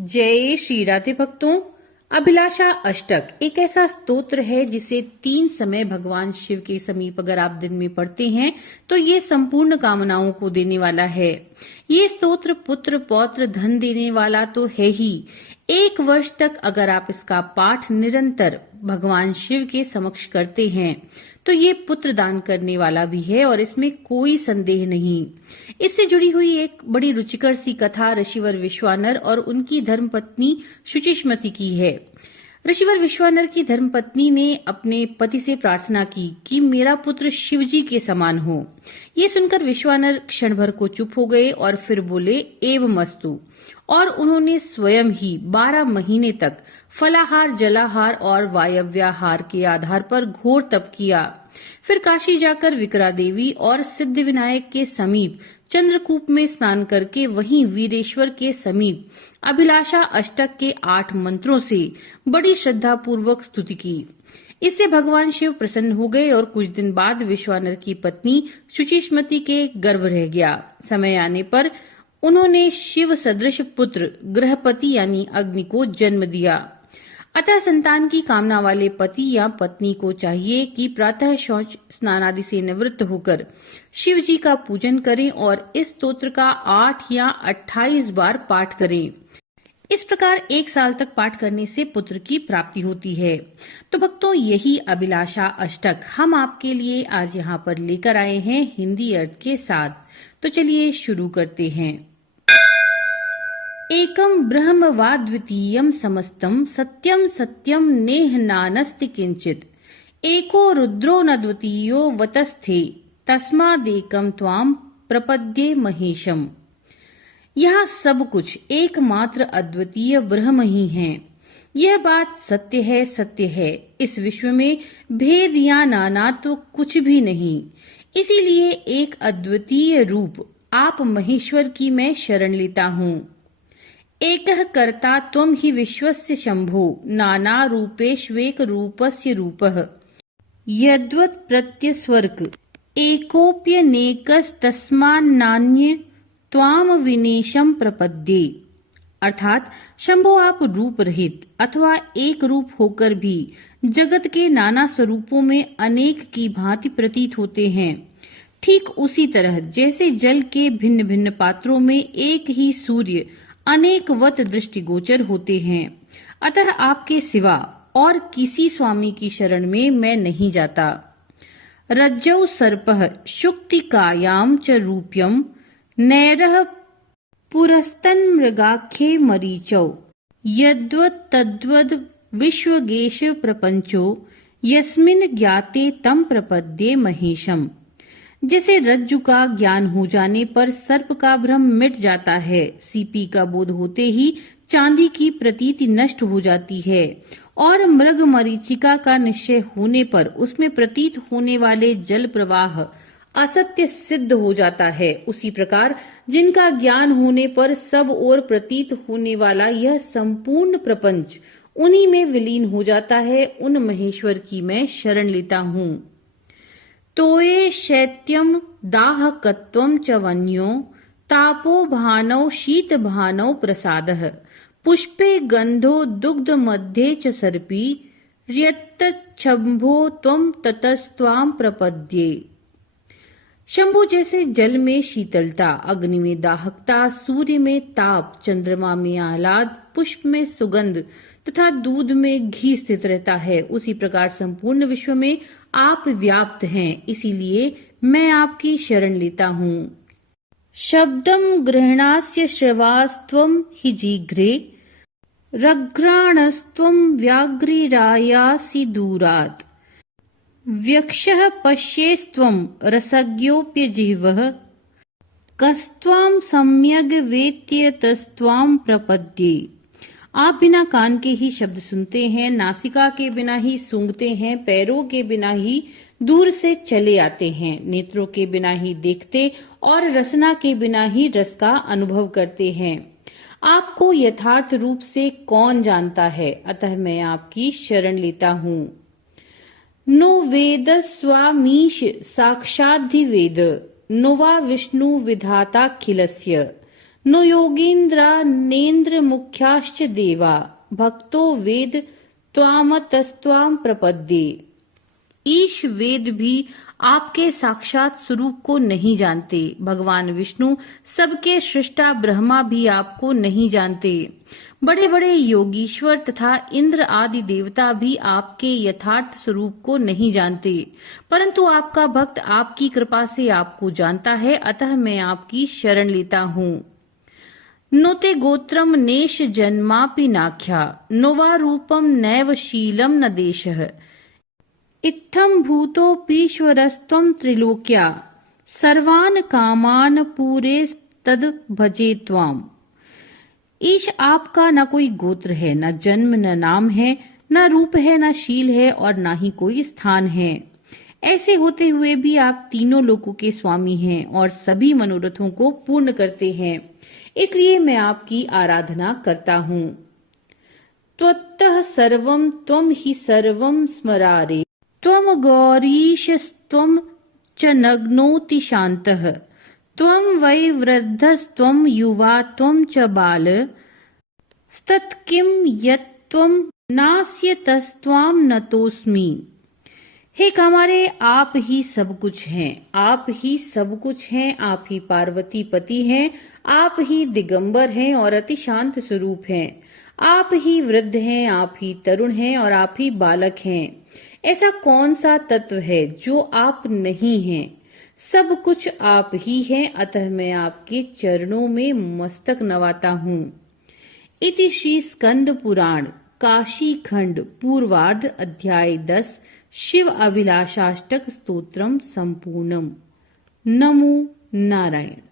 जय श्री राधे भक्तों। अभिलाषा अष्टक एक ऐसा स्तोत्र है जिसे 3 समय भगवान शिव के समीप अगर आप दिन में पढ़ते हैं तो ये संपूर्ण कामनाओं को देने वाला है। ये स्तोत्र पुत्र पौत्र धन देने वाला तो है ही, 1 वर्ष तक अगर आप इसका पाठ निरंतर भगवान शिव के समक्ष करते हैं तो ये पुत्र दान करने वाला भी है और इसमें कोई संदेह नहीं। इससे जुड़ी हुई एक बड़ी रुचिकर सी कथा ऋषिवर विश्वानर और उनकी धर्मपत्नी शुचिष्मति की है। ऋषिवर विश्वानर की धर्मपत्नी ने अपने पति से प्रार्थना की कि मेरा पुत्र शिवजी के समान हो। ये सुनकर विश्वानर क्षण भर को चुप हो गए और फिर बोले एवमस्तु, और उन्होंने स्वयं ही 12 महीने तक फलाहार जलाहार और वायव्याहार के आधार पर घोर तप किया। फिर काशी जाकर विकरा देवी और सिद्ध विनायक के समीप चंद्रकूप में स्नान करके वहीं वीरेश्वर के समीप अभिलाषा अष्टक के 8 मंत्रों से बड़ी श्रद्धा पूर्वक स्तुति की। इससे भगवान शिव प्रसन्न हो गए और कुछ दिन बाद विश्वानर की पत्नी शुचिष्मति के गर्भ रह गया। समय आने पर उन्होंने शिव सदृश पुत्र गृहपति यानी अग्नि को जन्म दिया। अतः संतान की कामना वाले पति या पत्नी को चाहिए कि प्रातः शौच स्नान आदि से निवृत्त होकर शिव जी का पूजन करें और इस स्तोत्र का 8 या 28 बार पाठ करें। इस प्रकार 1 साल तक पाठ करने से पुत्र की प्राप्ति होती है। तो भक्तों, यही अभिलाषा अष्टक हम आपके लिए आज यहाँ पर लेकर आए हैं हिंदी अर्थ के साथ। तो चलिए शुरू करते हैं। एकम ब्रह्म वा द्वितीयम समस्तम सत्यम सत्यम नेह नानस्ति किंचित एको रुद्रो न द्वितीयो वतस्थे तस्मादेकम त्वाम प्रपद्ये महेशम। यह सब कुछ एकमात्र अद्वितीय ब्रह्म ही है। यह बात सत्य है, सत्य है। इस विश्व में भेद या नाना तो कुछ भी नहीं। इसीलिए एक अद्वितीय रूप आप महेश्वर की मैं शरण लेता हूँ। एकः कर्ता त्वं हि विश्वस्य शंभो नाना रूपेष्वेक रूपस्य रूपः यद्वत् प्रत्यस्वर्ग एकोप्यनेकस्तस्मान्नान्य त्वाम विनेशम प्रपद्ये। अर्थात शंभो आप रूप रहित अथवा एक रूप होकर भी जगत के नाना स्वरूपों में अनेक की भांति प्रतीत होते हैं। ठीक उसी तरह जैसे जल के भिन्न भिन्न पात्रों में एक ही सूर्य अनेकवत दृष्टिगोचर होते हैं, अतः आपके सिवा और किसी स्वामी की शरण में मैं नहीं जाता। रज्जौ सर्पः शुक्तिकायां च रूप्यं नैरः पुरस्तन्मृगाख्ये मरीचौ यद्वत् तद्वद् विश्वगेश प्रपंचो यस्मिन् ज्ञाते तम प्रपद्ये महेशम। जैसे रज्जु का ज्ञान हो जाने पर सर्प का भ्रम मिट जाता है, सीपी का बोध होते ही चांदी की प्रतीति नष्ट हो जाती है और मृग मरीचिका का निश्चय होने पर उसमें प्रतीत होने वाले जल प्रवाह असत्य सिद्ध हो जाता है। उसी प्रकार जिनका ज्ञान होने पर सब ओर प्रतीत होने वाला यह संपूर्ण प्रपंच उन्हीं में विलीन हो जाता है। उन महेश्वर की मैं शरण लेता हूँ। तोये शैत्यम दाहकत्वं च वन्यो तापो भानौ शीत भानौ प्रसादः पुष्पे गंधो दुग्ध मध्ये च सर्पी र्यत्तच्छंभो त्वं ततस्त्वां प्रपद्ये। शंभु जैसे जल में शीतलता, अग्नि में दाहकता, सूर्य में ताप, चंद्रमा में आह्लाद, पुष्प में सुगंध तथा दूध में घी स्थित रहता है, उसी प्रकार संपूर्ण विश्व में आप व्याप्त हैं। इसीलिए मैं आपकी शरण लेता हूँ। शब्दम गृह्णास्य श्रवास्त्वं हि जिघ्रे रघ्राणस्त्वं व्याघ्रिरायासि दूरात् व्यक्षः पश्येस्त्वं रसज्ञोऽप्यजिह्वः कस्त्वां सम्यग् वेत्यतस्त्वां प्रपद्ये। आप बिना कान के ही शब्द सुनते हैं, नासिका के बिना ही सूंघते हैं, पैरों के बिना ही दूर से चले आते हैं, नेत्रों के बिना ही देखते और रसना के बिना ही रस का अनुभव करते हैं। आपको यथार्थ रूप से कौन जानता है, अतः मैं आपकी शरण लेता हूँ। नो वेद स्वामीश साक्षाद्धि वेद नो वा विष्णु विधाता खिलस्य नो योगीन्द्रा नेन्द्र मुख्याश्च देवा भक्तो वेद त्वामतस्त्वाम प्रपद्ये। ईश वेद भी आपके साक्षात स्वरूप को नहीं जानते। भगवान विष्णु सबके सृष्टा ब्रह्मा भी आपको नहीं जानते। बड़े बड़े योगीश्वर तथा इंद्र आदि देवता भी आपके यथार्थ स्वरूप को नहीं जानते, परंतु आपका भक्त आपकी कृपा से आपको जानता है, अतः मैं आपकी शरण लेता हूँ। नोते गोत्रम नेश जन्मापि नाख्या नोवा रूपम नैव शीलम न देशः। इत्थम भूतोपीश्वरस्त्वं त्रिलोक्या सर्वान कामान पूरे तद भजे त्वाम। ईश आपका न कोई गोत्र है, न जन्म, न नाम है, न रूप है, न शील है और न ही कोई स्थान है। ऐसे होते हुए भी आप तीनों लोकों के स्वामी हैं और सभी मनोरथों को पूर्ण करते हैं, इसलिए मैं आपकी आराधना करता हूँ। त्वत्तः सर्वं त्वं ही सर्वं स्मरारे त्वं गौरीशस्त्वं च नग्नोति शान्तः। त्वं वै वृद्धस्त्वं युवा त्वं च बाल स्तत्किं यत्त्वं नास्यतस्त्वां नतोऽस्मि। हे कामारे, आप ही सब कुछ हैं, आप ही सब कुछ हैं, आप ही पार्वती पति हैं, आप ही दिगंबर हैं और अति शांत स्वरूप हैं। आप ही वृद्ध हैं, आप ही तरुण हैं और आप ही बालक हैं। ऐसा कौन सा तत्व है जो आप नहीं हैं? सब कुछ आप ही हैं, अतः मैं आपके चरणों में मस्तक नवाता हूँ। इति श्री स्कंद पुराण काशी खंड पूर्वार्ध अध्याय 10 शिव अभिलाषाष्टक स्तोत्रम संपूर्णम। नमो नारायण।